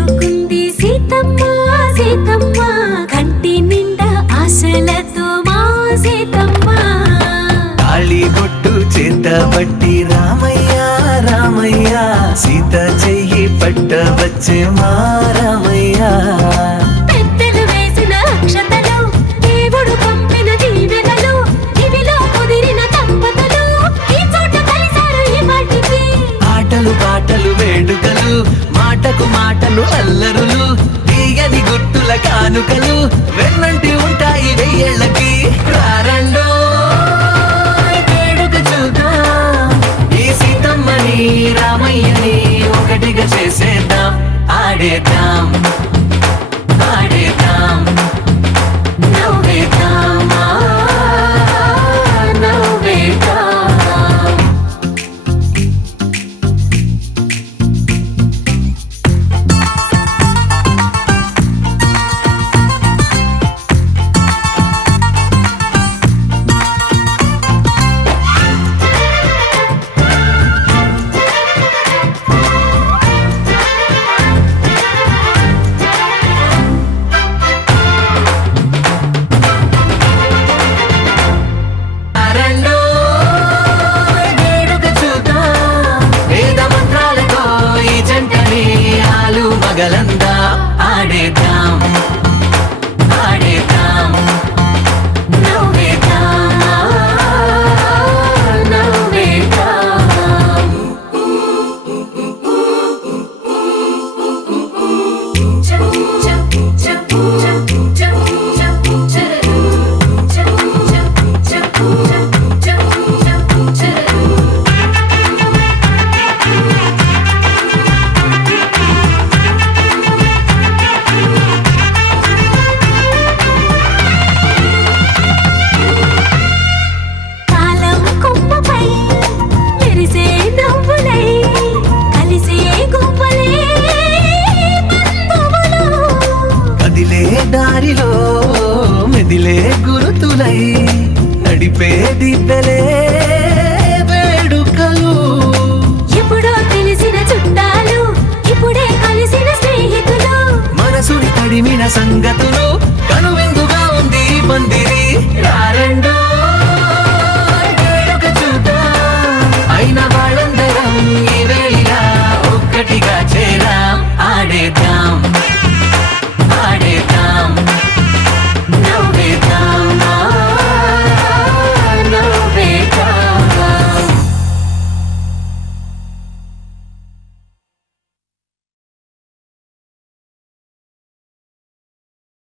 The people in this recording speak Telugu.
కలుకుంది సీతమ్మ సీతమ్మ కంటి నిండా ఆశలతో మా సీతమ్మ తాళి బొట్టు చేతబట్టి రామయ్య రామయ్య సీత చెయ్యి పట్ట వచ్చే మా రామయ్య పెద్దలు వేసిన అక్షతలు దేవుడు పంపిన దీవెనలు ఇవిలో కుదిరిన దంపతులు ఈ చోట కలిసారు ఈ మాటికి ఆటలు పాటలు వేడుకలు మాటకు మాటలు అల్లరులు తీయని గుర్తుల కానుకలు వెన్నంటి ఉంటాయి వెయ్యేళ్ళకి రారండో వేడుక చూద్దాం ఈ సీతమ్మని రామయ్యని ఒకటిగా చేసేద్దాం ఆడేద్దాం ఆడేద్దాం నవ్వేద్దాం నవ్వేద్దాం రెండో వేడుక చూద్దాం వేద మంత్రాలతో ఈ జంటని ఆలు మగలందరూ